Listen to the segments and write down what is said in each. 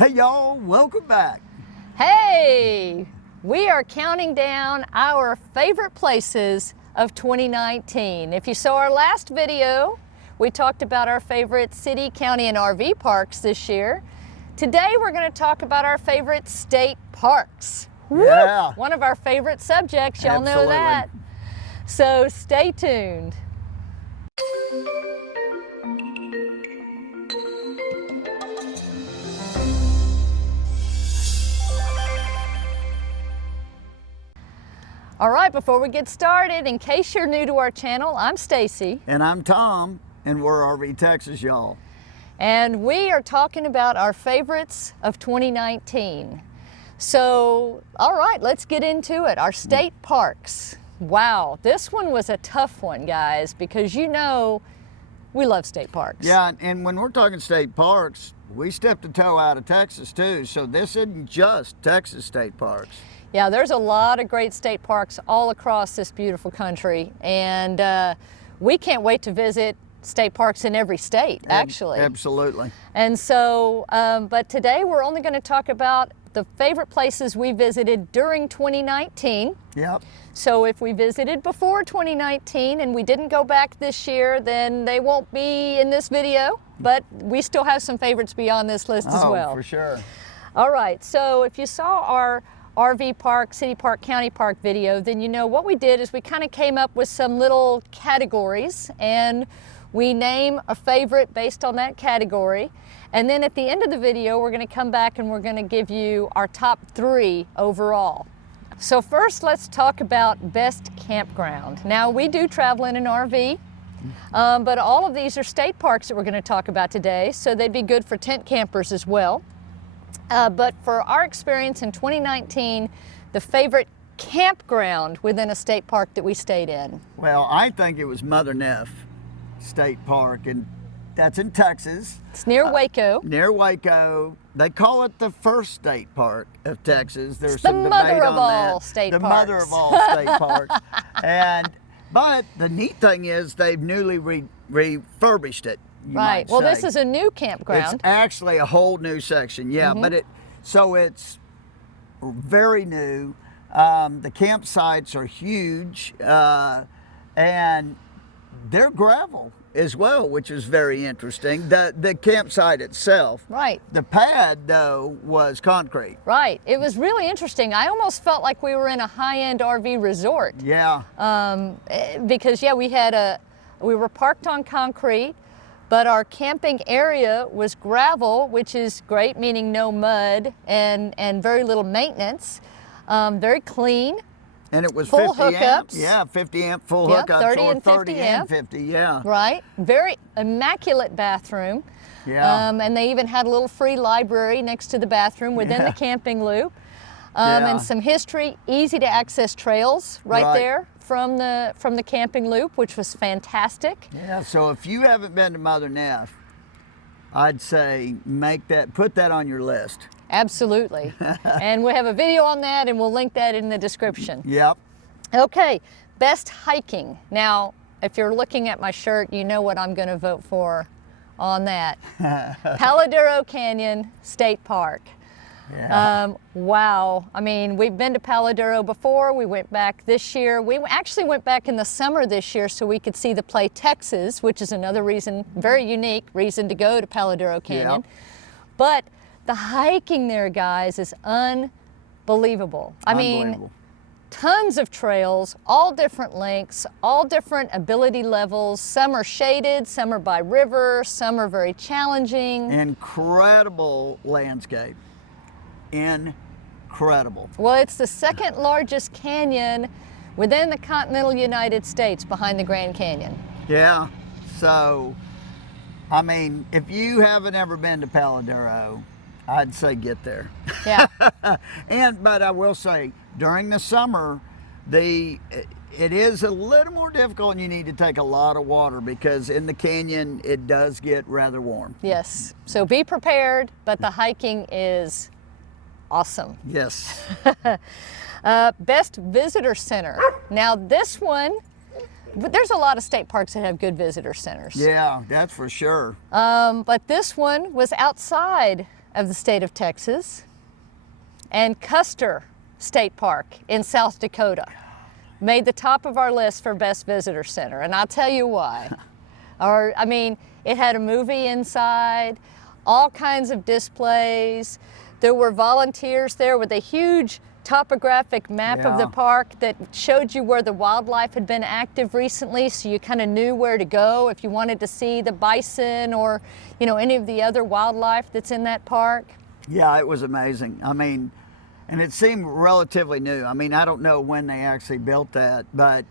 Hey y'all, welcome back. Hey, we are counting down our favorite places of 2019. If you saw our last video, we talked about our favorite city, county, and RV parks this year. Today we're going to talk about our favorite state parks. Yeah. Woo! One of our favorite subjects, y'all know that. So stay tuned. All right, before we get started, in case you're new to our channel, I'm Stacy. And I'm Tom, and we're RV Texas, y'all. And we are talking about our favorites of 2019. So, all right, let's get into it. Our state parks. Wow, this one was a tough one, guys, because you know we love state parks. Yeah, and when we're talking state parks, we stepped a toe out of Texas too, so this isn't just Texas state parks. Yeah, there's a lot of great state parks all across this beautiful country, and we can't wait to visit state parks in every state, actually. Absolutely. And so, but today we're only going to talk about the favorite places we visited during 2019. Yep. So if we visited before 2019 and we didn't go back this year, then they won't be in this video, but we still have some favorites beyond this list as well. Oh, for sure. All right, so if you saw our RV park, city park, county park video, then you know what we did is we kind of came up with some little categories, and we name a favorite based on that category. And then at the end of the video, we're going to come back and we're going to give you our top 3 overall. So first, let's talk about best campground. Now, we do travel in an RV, but all of these are state parks that we're going to talk about today, so they'd be good for tent campers as well. But for our experience in 2019, the favorite campground within a state park that we stayed in. Well, I think it was Mother Neff State Park, and that's in Texas. It's near Waco. Near Waco. They call it the first state park of Texas. There's It's some the debate mother of on all that. state the parks. mother of all state parks. But the neat thing is they've newly refurbished it. Right. Well, this is a new campground. It's actually a whole new section. Yeah, but it's very new. The campsites are huge, and they're gravel as well, which is very interesting. The campsite itself. Right. The pad, though, was concrete. Right. It was really interesting. I almost felt like we were in a high-end RV resort. Yeah. Because, yeah, we were parked on concrete, but our camping area was gravel, which is great, meaning no mud and very little maintenance. Very clean. And it was full 50 hookups. amp. Yeah, 50 amp full hookups. 30 or and 50 amp. 50, yeah. Right. Very immaculate bathroom. Yeah. And they even had a little free library next to the bathroom within the camping loop. Yeah. And some history, easy to access trails right there from the camping loop, which was fantastic. Yeah, so if you haven't been to Mother Neff, I'd say put that on your list. Absolutely. And we have a video on that, and we'll link that in the description. Yep. Okay, best hiking. Now, if you're looking at my shirt, you know what I'm going to vote for on that. Paladero Canyon State Park. Yeah. Wow. I mean, we've been to Paladero before. We went back this year. We actually went back in the summer this year so we could see the Play Texas, which is another reason, very unique reason to go to Paladero Canyon. Yep. But the hiking there, guys, is unbelievable. I mean, tons of trails, all different lengths, all different ability levels. Some are shaded, some are by river, some are very challenging. Incredible landscape. Incredible. Well, it's the second largest canyon within the continental United States behind the Grand Canyon. Yeah, so, I mean, if you haven't ever been to Paladero, I'd say get there. Yeah. But I will say, during the summer, it is a little more difficult and you need to take a lot of water because in the canyon, it does get rather warm. Yes, so be prepared, but the hiking is awesome. Yes. Best visitor center. Now this one, there's a lot of state parks that have good visitor centers. Yeah, that's for sure. But this one was outside of the state of Texas, and Custer State Park in South Dakota made the top of our list for best visitor center, and I'll tell you why. I mean, it had a movie inside, all kinds of displays. There were volunteers there with a huge topographic map of the park that showed you where the wildlife had been active recently, so you kind of knew where to go if you wanted to see the bison or, you know, any of the other wildlife that's in that park. Yeah, it was amazing. I mean, and it seemed relatively new. I mean, I don't know when they actually built that, but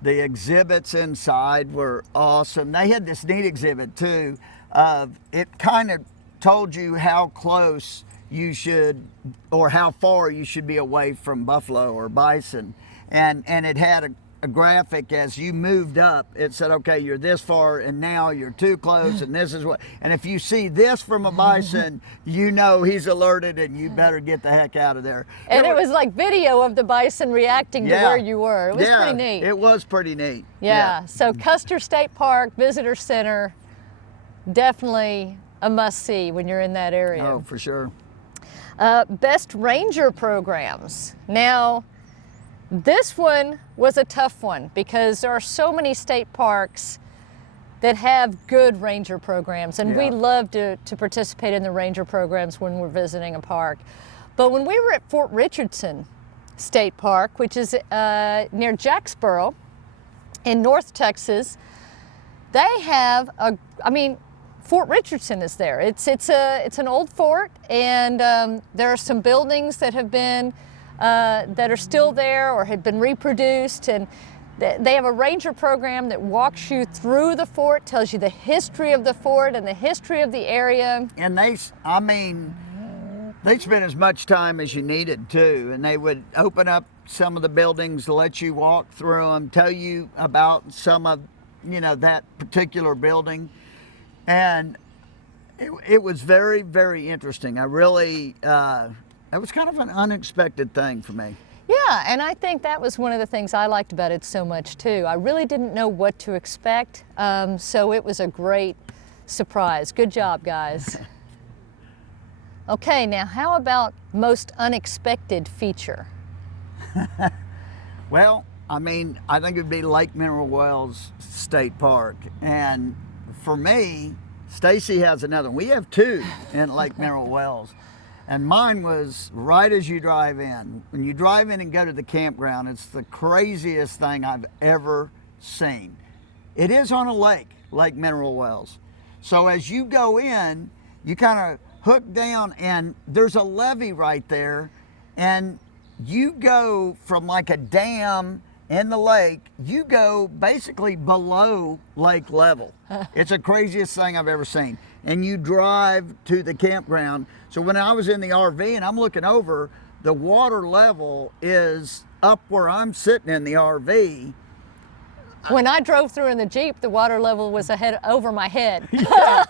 the exhibits inside were awesome. They had this neat exhibit too of, it kind of told you how close you should, or how far you should be away from buffalo or bison. And it had a graphic as you moved up. It said, okay, you're this far and now you're too close and this is what, and if you see this from a bison, you know he's alerted and you better get the heck out of there. And it was like video of the bison reacting to where you were. It was pretty neat. It was pretty neat. Yeah, so Custer State Park Visitor Center, definitely a must-see when you're in that area. Oh, for sure. Best ranger programs. Now, this one was a tough one because there are so many state parks that have good ranger programs, and we love to participate in the ranger programs when we're visiting a park. But when we were at Fort Richardson State Park, which is near Jacksboro in North Texas, they have Fort Richardson is there. It's an old fort, and there are some buildings that have been that are still there or had been reproduced, and they have a ranger program that walks you through the fort, tells you the history of the fort and the history of the area. And they spent as much time as you needed too, and they would open up some of the buildings, let you walk through them, tell you about some of, you know, that particular building. And it was very, very interesting. I really, it was kind of an unexpected thing for me. Yeah, and I think that was one of the things I liked about it so much too. I really didn't know what to expect, so it was a great surprise. Good job, guys. Okay, now how about most unexpected feature? Well, I mean, I think it'd be Lake Mineral Wells State Park. And for me, Stacy has another one. We have two in Lake Mineral Wells. And mine was right as you drive in. When you drive in and go to the campground, it's the craziest thing I've ever seen. It is on a lake, Lake Mineral Wells. So as you go in, you kind of hook down and there's a levee right there, and you go from like a dam in the lake, you go basically below lake level. It's the craziest thing I've ever seen. And you drive to the campground. So when I was in the RV and I'm looking over, the water level is up where I'm sitting in the RV. When I drove through in the Jeep, the water level was over my head. Yeah.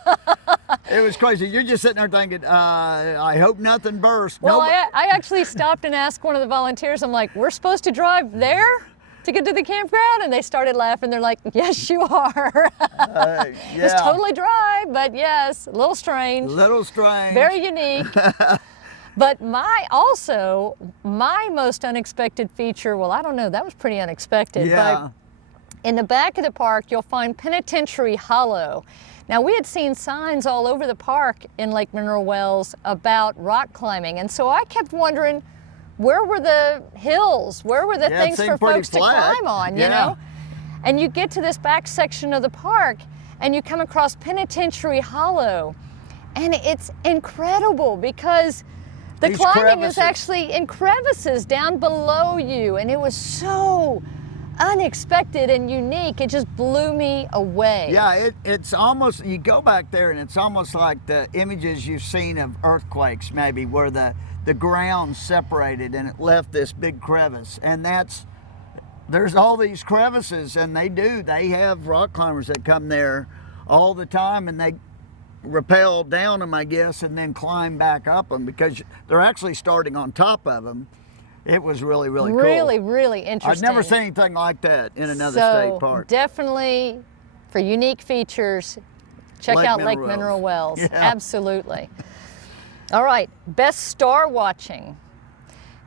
It was crazy. You're just sitting there thinking, I hope nothing bursts. Well, I actually stopped and asked one of the volunteers, I'm like, we're supposed to drive there to get to the campground? And they started laughing. They're like, yes, you are. Yeah. It's totally dry, but yes, a little strange. Little strange. Very unique. But my most unexpected feature, well, I don't know, that was pretty unexpected. Yeah. But in the back of the park, you'll find Penitentiary Hollow. Now, we had seen signs all over the park in Lake Mineral Wells about rock climbing, and so I kept wondering, where were the hills? Where were the things for folks to climb on, you know? And you get to this back section of the park, and you come across Penitentiary Hollow, and it's incredible because the climbing is actually in crevices down below you, and it was so unexpected and unique. It just blew me away. Yeah, it's almost, you go back there and it's almost like the images you've seen of earthquakes, maybe, where the ground separated and it left this big crevice. And there's all these crevices, and they have rock climbers that come there all the time, and they rappel down them, I guess, and then climb back up them because they're actually starting on top of them. It was really, really cool. Really, really interesting. I've never seen anything like that in another state park. Definitely, for unique features, check out Lake Mineral Wells. Yeah. Absolutely. All right, best star watching.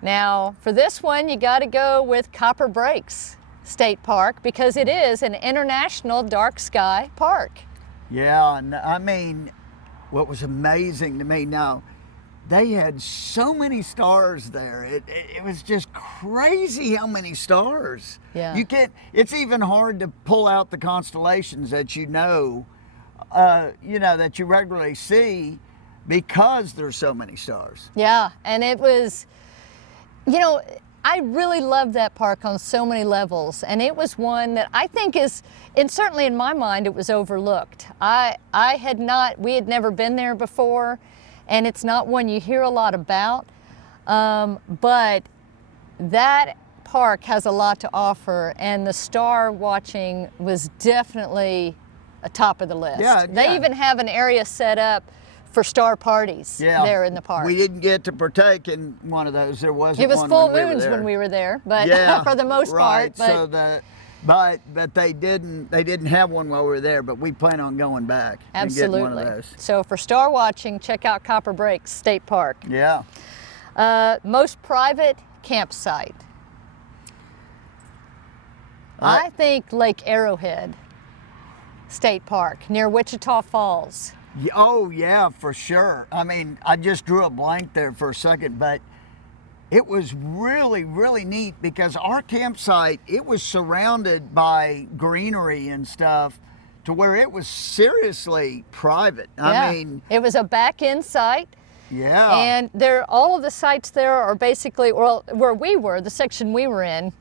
Now, for this one, you got to go with Copper Breaks State Park because it is an international dark sky park. Yeah, and I mean, what was amazing to me now, they had so many stars there. It was just crazy how many stars. Yeah. You can't, it's even hard to pull out the constellations that you know, that you regularly see because there's so many stars. Yeah, and it was, I really loved that park on so many levels, and it was one that I think is, and certainly in my mind, it was overlooked. We had never been there before, and it's not one you hear a lot about, but that park has a lot to offer, and the star watching was definitely a top of the list. Yeah, they even have an area set up for star parties there in the park. We didn't get to partake in one of those. There wasn't. It was one full when moons we were when we were there, but yeah, for the most right. part. But they didn't have one while we were there. But we plan on going back Absolutely. and getting one of those. So for star watching, check out Copper Breaks State Park. Yeah. Most private campsite. I think Lake Arrowhead State Park near Wichita Falls. Oh yeah, for sure. I mean, I just drew a blank there for a second, but it was really, really neat because our campsite, it was surrounded by greenery and stuff to where it was seriously private. I mean, it was a back-end site. Yeah. And all of the sites there are basically, well, where we were, the section we were in,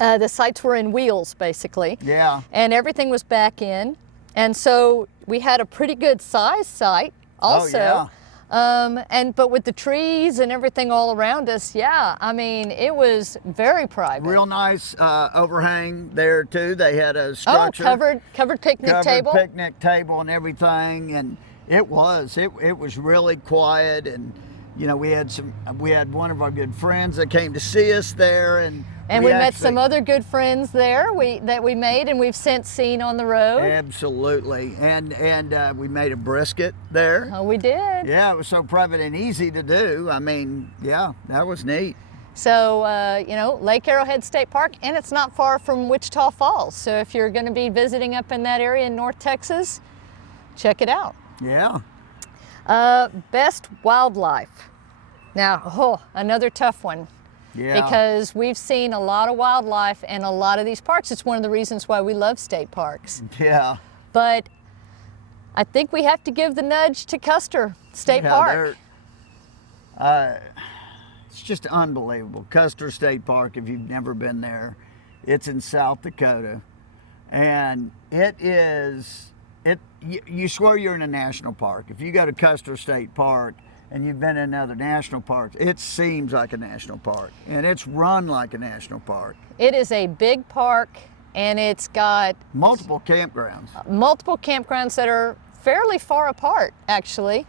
the sites were in wheels basically. Yeah. And everything was back in. And so we had a pretty good size site also. Oh, yeah. But with the trees and everything all around us, I mean, it was very private. Real nice overhang there too. They had a structure. Covered picnic table. Picnic table and everything, and it was really quiet. And we had one of our good friends that came to see us there, and we met some other good friends there that we made, and we've since seen on the road. Absolutely, and we made a brisket there. Oh, we did. Yeah, it was so private and easy to do. I mean, yeah, that was neat. So, Lake Arrowhead State Park, and it's not far from Wichita Falls. So if you're going to be visiting up in that area in North Texas, check it out. Yeah. Best wildlife. Now, another tough one. Yeah. Because we've seen a lot of wildlife in a lot of these parks. It's one of the reasons why we love state parks. Yeah. But I think we have to give the nudge to Custer State Park. It's just unbelievable. Custer State Park, if you've never been there, it's in South Dakota. And you swear you're in a national park. If you go to Custer State Park, and you've been in other national parks, it seems like a national park, and it's run like a national park. It is a big park, and it's got multiple campgrounds. That are fairly far apart, actually.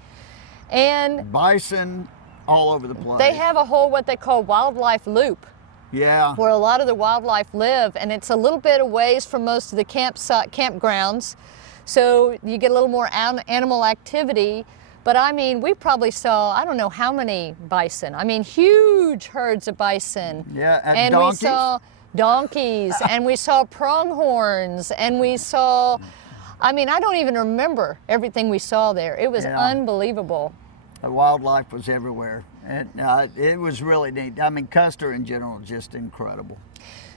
And bison all over the place. They have a whole, what they call wildlife loop. Yeah. Where a lot of the wildlife live, and it's a little bit of ways from most of the campgrounds. So you get a little more animal activity. But I mean, we probably saw, I don't know how many bison. I mean, huge herds of bison. Yeah, and donkeys. We saw donkeys, and we saw pronghorns, and we saw, I mean, I don't even remember everything we saw there. It was unbelievable. The wildlife was everywhere. It was really neat. I mean, Custer in general, just incredible.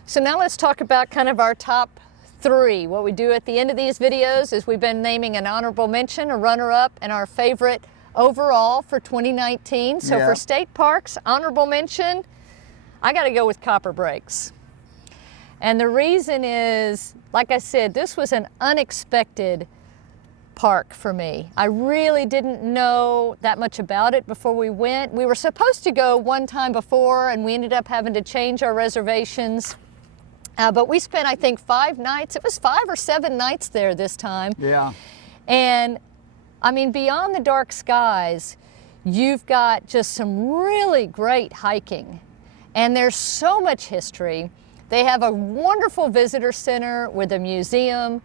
So now let's talk about kind of our top 3. What we do at the end of these videos is we've been naming an honorable mention, a runner-up, and our favorite overall for 2019. So for state parks, honorable mention, I got to go with Copper Breaks. And the reason is, like I said, this was an unexpected park for me. I really didn't know that much about it before we went. We were supposed to go one time before, and we ended up having to change our reservations. But we spent, I think, 5 nights. It was 5 or 7 nights there this time. Yeah. And, I mean, beyond the dark skies, you've got just some really great hiking. And there's so much history. They have a wonderful visitor center with a museum.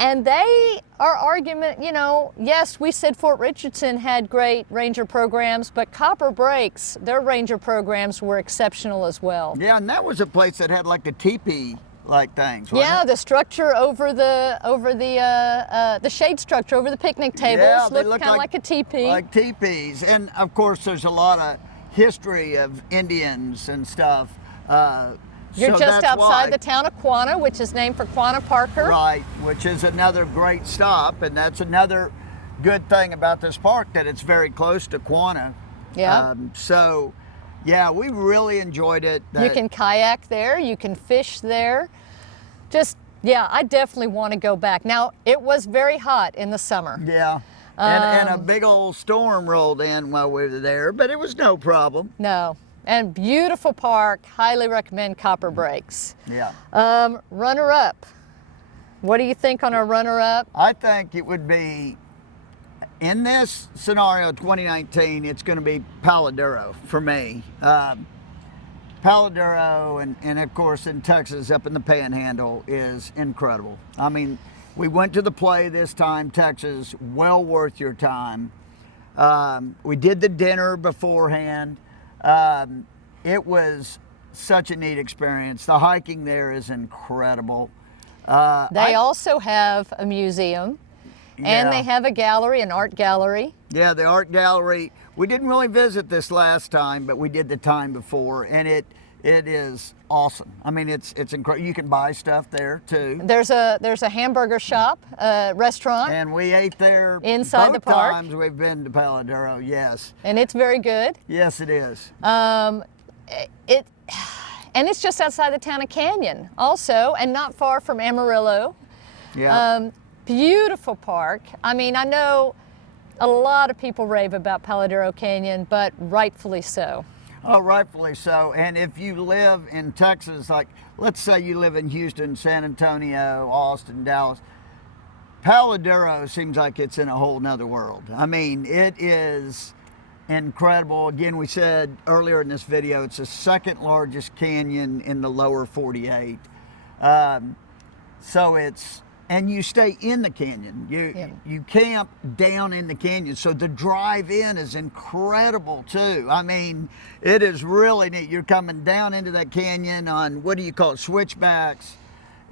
And they are argument, you know, yes, we said Fort Richardson had great ranger programs, but Copper Breaks, their ranger programs were exceptional as well. Yeah, and that was a place that had like the teepee like things. Wasn't Yeah, it? the structure over the shade structure over the picnic tables they looked look kind of like a teepee. Like teepees, and of course there's a lot of history of Indians and stuff. You're so just that's outside why, the town of Quanah, which is named for Quanah Parker. right? Which is another great stop, and that's another good thing about this park, that it's very close to Quanah. Yeah. So, yeah, we really enjoyed it. You can kayak there, you can fish there. Just, yeah, I definitely want to go back. Now, it was very hot in the summer. Yeah. And a big old storm rolled in while we were there, but it was no problem. No. And beautiful park, highly recommend Copper Breaks. Yeah. Runner-up. What do you think on our runner-up? I think it would be, in this scenario, 2019, it's going to be Paladuro for me. Paladuro and of course in Texas, up in the Panhandle, is incredible. I mean, we went to the play this time, Texas, well worth your time. We did the dinner beforehand. It was such a neat experience. The hiking there is incredible. They also have a museum, and Yeah. they have a gallery, an art gallery. Yeah, the art gallery. We didn't really visit this last time, but we did the time before, and it is awesome. I mean, it's incredible. You can buy stuff there too. There's a hamburger shop, restaurant, And we ate there Inside the both park. times we've been to Paladuro. Yes, and it's very good. yes, it is. And it's just outside the town of Canyon, also, and not far from Amarillo. Yeah. Beautiful park. I mean, I know a lot of people rave about Paladuro Canyon, but rightfully so. Oh, rightfully so. And if you live in Texas, like let's say you live in Houston, San Antonio, Austin, Dallas, Paladuro seems like it's in a whole nother world. I mean, it is incredible. Again, we said earlier in this video, it's the second largest canyon in the lower 48. So it's, and you stay in the canyon. You camp down in the canyon. So the drive in is incredible too. I mean, it is really neat. You're coming down into that canyon on, what do you call it, switchbacks.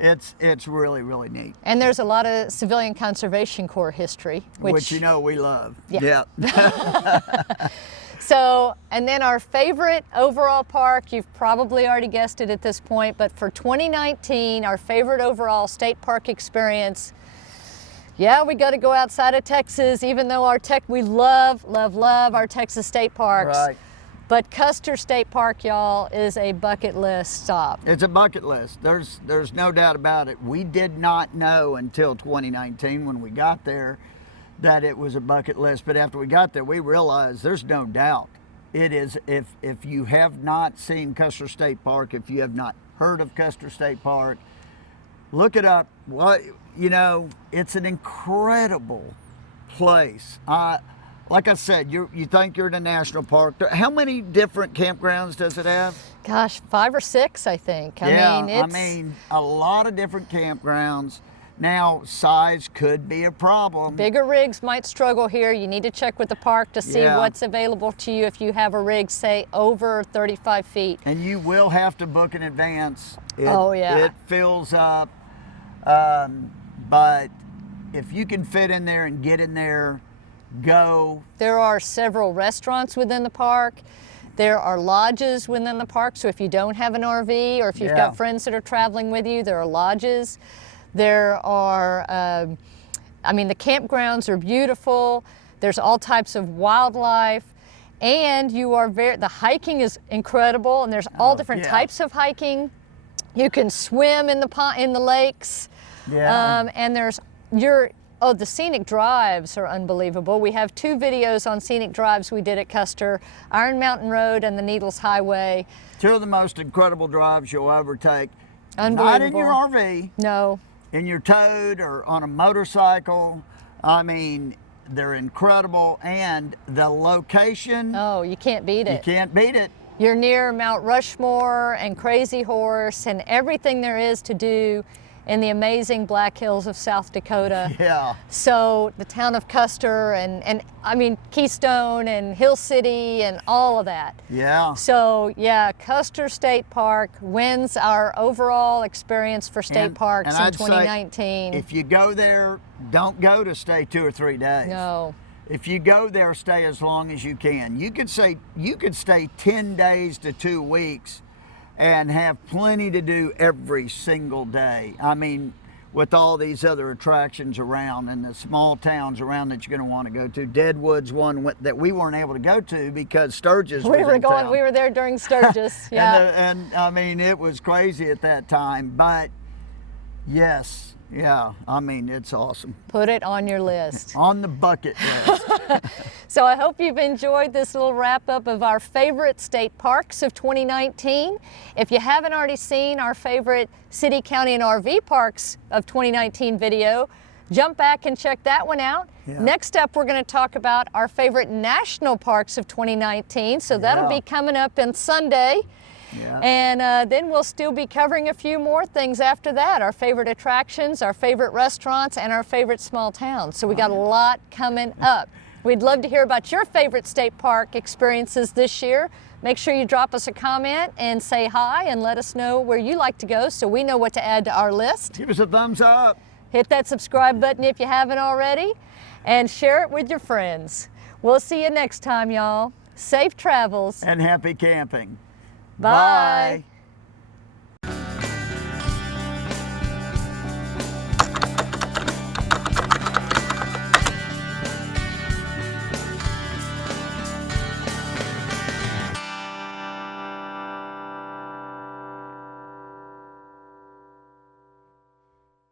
It's really, really neat. And there's a lot of Civilian Conservation Corps history, Which you know we love. Yeah. So, and then our favorite overall park, you've probably already guessed it at this point, but for 2019, our favorite overall state park experience, yeah, we got to go outside of Texas, even though we love our Texas state parks. Right. But Custer State Park, y'all, is a bucket list stop. It's a bucket list. There's no doubt about it. We did not know until 2019 when we got there that it was a bucket list, but after we got there, we realized there's no doubt. It is, if you have not seen Custer State Park, if you have not heard of Custer State Park, look it up. It's an incredible place. Like I said, you think you're in a national park. How many different campgrounds does it have? Gosh, 5 or 6, I think. I mean, a lot of different campgrounds. Now, size could be a problem. bigger rigs might struggle here. You need to check with the park to see Yeah. what's available to you if you have a rig, say, over 35 feet. And you will have to book in advance. It fills up. But if you can fit in there and get in there, go. There are several restaurants within the park. There are lodges within the park. So if you don't have an RV, or if you've got friends that are traveling with you, there are lodges. There are, the campgrounds are beautiful. There's all types of wildlife. And the hiking is incredible, and there's all different types of hiking. You can swim in the lakes. Yeah. And the scenic drives are unbelievable. We have 2 videos on scenic drives we did at Custer, Iron Mountain Road and the Needles Highway. 2 of the most incredible drives you'll ever take. Unbelievable. Not in your RV. No. In your toad or on a motorcycle. I mean, they're incredible, and the location, Oh, you can't beat you it. can't beat it. You're near Mount Rushmore and Crazy Horse and everything there is to do in the amazing Black Hills of South Dakota. Yeah. So the town of Custer and I mean Keystone and Hill City and all of that. Yeah. So yeah, Custer State Park wins our overall experience for state parks in I'd say 2019. if you go there, don't go to stay 2 or 3 days. No. If you go there, stay as long as you can. You could stay 10 days to 2 weeks and have plenty to do every single day. I mean, with all these other attractions around and the small towns around that you're going to want to go to. Deadwood's one that we weren't able to go to because Sturgis was in town. We were there during Sturgis. Yeah. and I mean, it was crazy at that time. But yes, yeah, I mean, it's awesome. Put it on your list. On the bucket list. So I hope you've enjoyed this little wrap up of our favorite state parks of 2019. If you haven't already seen our favorite city, county, and RV parks of 2019 video, jump back and check that one out. Yeah. Next up, we're going to talk about our favorite national parks of 2019. So that'll be coming up on Sunday. Yeah. And then we'll still be covering a few more things after that, our favorite attractions, our favorite restaurants, and our favorite small towns. So we got a lot coming up. We'd love to hear about your favorite state park experiences this year. Make sure you drop us a comment and say hi and let us know where you like to go so we know what to add to our list. Give us a thumbs up. Hit that subscribe button if you haven't already, and share it with your friends. We'll see you next time, y'all. Safe travels. And happy camping. Bye.